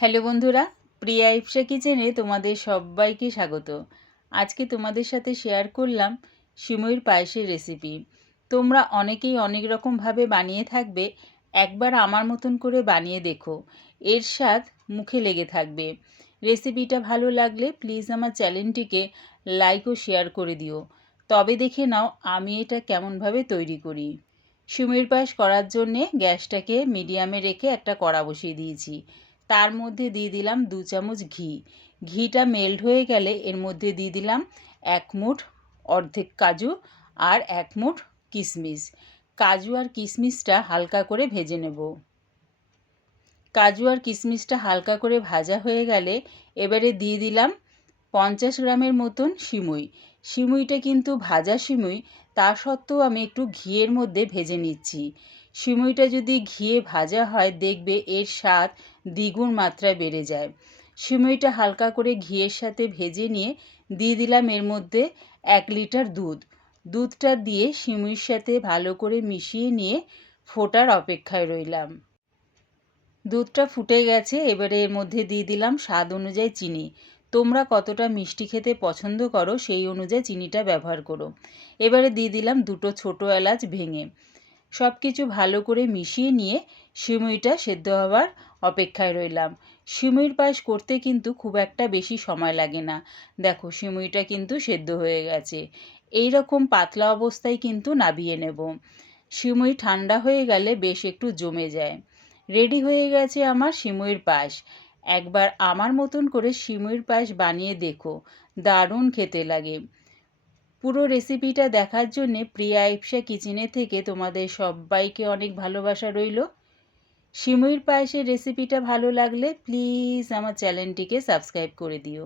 Hello বন্ধুরা, প্রিয়া ইপসা কিচেনে তোমাদের সবাইকে স্বাগত। আজকে তোমাদের সাথে শেয়ার করলাম সিমইর পায়েসের রেসিপি। তোমরা অনেকেই অনেক রকমভাবে বানিয়ে থাকবে, একবার আমার মতন করে বানিয়ে দেখো, এর স্বাদ মুখে লেগে থাকবে। রেসিপিটা ভালো লাগলে প্লিজ আমার চ্যানেলটিকে লাইক ও শেয়ার করে দিও। তবে দেখে নাও আমি এটা কেমনভাবে তৈরি করি। সিমইর পায়েস করার জন্যে গ্যাসটাকে মিডিয়ামে রেখে একটা কড়া বসিয়ে দিয়েছি। তার মধ্যে দিয়ে দিলাম 2 চামচ ঘি। ঘিটা মেল্ট হয়ে গেলে এর মধ্যে দিয়ে দিলাম 1 মুঠ অর্ধেক কাজু আর 1 মুঠ কিশমিশ। কাজু আর কিশমিশটা হালকা করে ভেজে নেব। কাজু আর কিশমিশটা হালকা করে ভাজা হয়ে গেলে এবারে দিয়ে দিলাম 50 গ্রামের মতন সিমুই। সিমুইটা কিন্তু ভাজা সিমুই, তা সত্ত্বেও আমি একটু ঘিয়ের মধ্যে ভেজে নিচ্ছি। সিমুইটা যদি ঘিয়ে ভাজা হয় দেখবে এর স্বাদ দ্বিগুণ মাত্রায় বেড়ে যায়। সিমুইটা হালকা করে ঘিয়ের সাথে ভেজে নিয়ে দিয়ে দিলাম এর মধ্যে 1 লিটার দুধ। দুধটা দিয়ে সিমুইর সাথে ভালো করে মিশিয়ে নিয়ে ফোটার অপেক্ষায় রইলাম। দুধটা ফুটে গেছে, এবারে এর মধ্যে দিয়ে দিলাম স্বাদ অনুযায়ী চিনি। তোমরা কতটা মিষ্টি খেতে পছন্দ করো সেই অনুযায়ী চিনিটা ব্যবহার করো। এবারে দিয়ে দিলাম 2টো ছোটো এলাচ ভেঙে। সব কিছু ভালো করে মিশিয়ে নিয়ে সিমুইটা সেদ্ধ হওয়ার অপেক্ষায় রইলাম। সিমুইর পায়েস করতে কিন্তু খুব একটা বেশি সময় লাগে না। দেখো সিমুইটা কিন্তু সেদ্ধ হয়ে গেছে। এই রকম পাতলা অবস্থায় কিন্তু নাবিয়ে নেব। সিমুই ঠান্ডা হয়ে গেলে বেশ একটু জমে যায়। রেডি হয়ে গেছে আমার সিমুইর পায়েস। একবার আমার মতন করে সিমুইর পায়েস বানিয়ে দেখো, দারুণ খেতে লাগে। পুরো রেসিপিটা দেখার জন্যে প্রিয়া ইপসা কিচেনে থেকে তোমাদের সবাইকে অনেক ভালোবাসা রইল। সিমুইর পায়েসের রেসিপিটা ভালো লাগলে প্লিজ আমার চ্যানেলটিকে সাবস্ক্রাইব করে দিও।